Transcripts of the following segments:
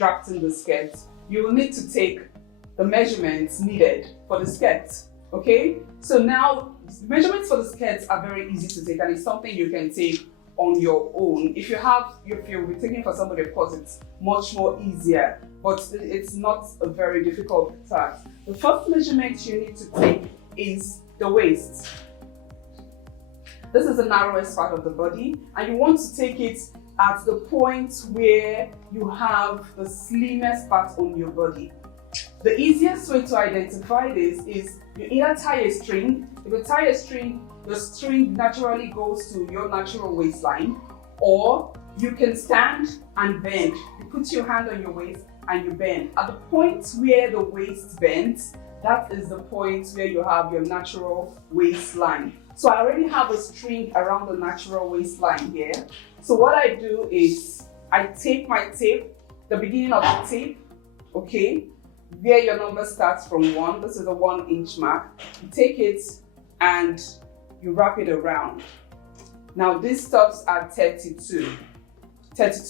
drafting the skirt, you will need to take the measurements needed for the skirt. Okay, so now measurements for the skirts are very easy to take, and it's something you can take on your own. If you'll be taking for somebody, of course, it's much more easier, but it's not a very difficult task. The first measurement you need to take is the waist. This is the narrowest part of the body, and you want to take it at the point where you have the slimmest part on your body. The easiest way to identify this is you either tie a string. If you tie a string, the string naturally goes to your natural waistline, or you can stand and bend. You put your hand on your waist and you bend. At the point where the waist bends, that is the point where you have your natural waistline. So I already have a string around the natural waistline here. So what I do is I take my tape, the beginning of the tape, okay, where your number starts from 1, this is a 1 inch mark. You take it and you wrap it around. Now this stops at 32.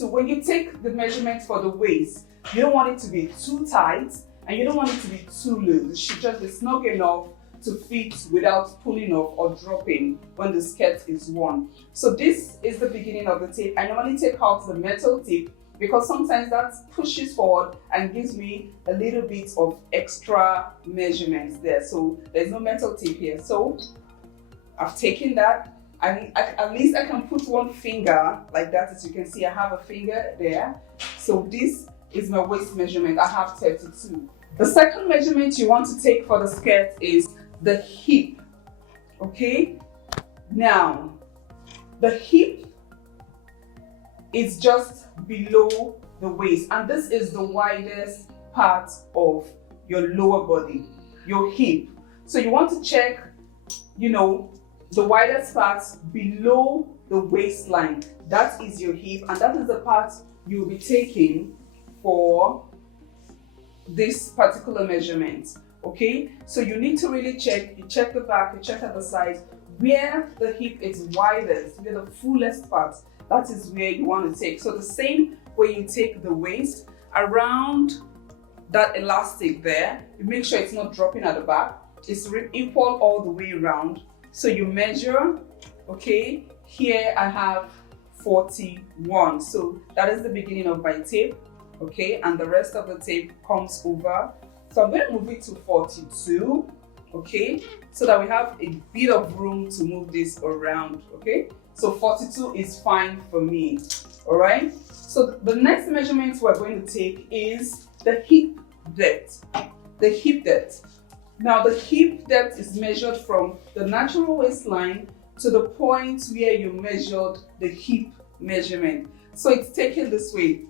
When you take the measurement for the waist, you don't want it to be too tight and you don't want it to be too loose. It should just be snug enough to fit without pulling off or dropping when the skirt is worn. So this is the beginning of the tape. I normally take out the metal tape because sometimes that pushes forward and gives me a little bit of extra measurements there. So there's no metal tape here. So I've taken that, and at least I can put one finger like that. As you can see, I have a finger there. So this is my waist measurement. I have 32. The second measurement you want to take for the skirt is the hip. Okay? Now, the hip is just below the waist, and this is the widest part of your lower body, your hip. So you want to check, the widest part below the waistline. That is your hip, and that is the part you'll be taking for this particular measurement. Okay, so you need to really check. You check the back, you check at the side, where the hip is widest, where the fullest part, that is where you want to take. So the same way you take the waist around that elastic there, you make sure it's not dropping at the back. It's equal all the way around. So you measure, okay, here I have 41. So that is the beginning of my tape, okay, and the rest of the tape comes over. So I'm going to move it to 42, okay, so that we have a bit of room to move this around, okay. So 42 is fine for me, all right. So the next measurement we're going to take is the hip depth. The hip depth. Now the hip depth is measured from the natural waistline to the point where you measured the hip measurement. So it's taken this way.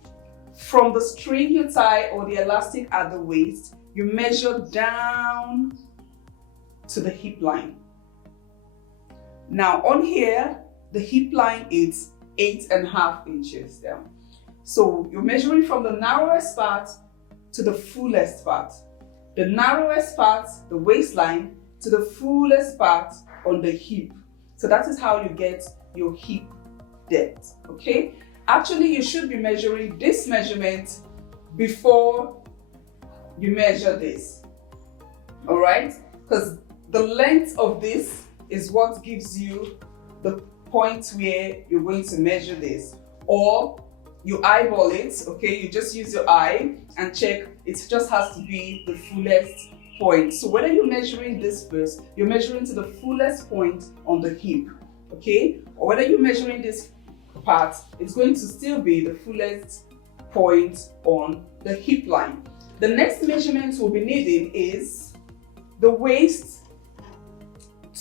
From the string you tie or the elastic at the waist, you measure down to the hip line. Now on here, the hip line is 8.5 inches down. So you're measuring from the narrowest part to the fullest part. The narrowest part, the waistline, to the fullest part on the hip. So that is how you get your hip depth, okay? Actually, you should be measuring this measurement before you measure this, all right? Because the length of this is what gives you the point where you're going to measure this. Or you eyeball it, okay? You just use your eye and check. It just has to be the fullest point. So whether you're measuring this first, you're measuring to the fullest point on the hip, okay? Or whether you're measuring this part, it's going to still be the fullest point on the hip line. The next measurement we'll be needing is the waist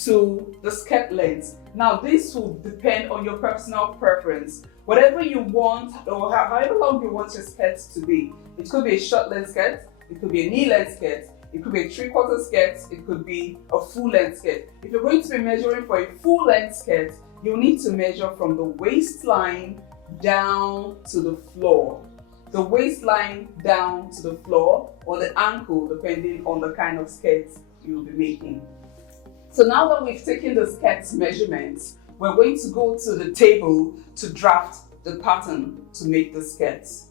to the skirt length. Now this will depend on your personal preference. Whatever you want, or however long you want your skirt to be. It could be a short length skirt, it could be a knee length skirt, it could be a 3/4 skirt, it could be a full length skirt. If you're going to be measuring for a full length skirt, you'll need to measure from the waistline down to the floor. The waistline down to the floor, or the ankle, depending on the kind of skirt you'll be making. So now that we've taken the skirt measurements, we're going to go to the table to draft the pattern to make the skirts.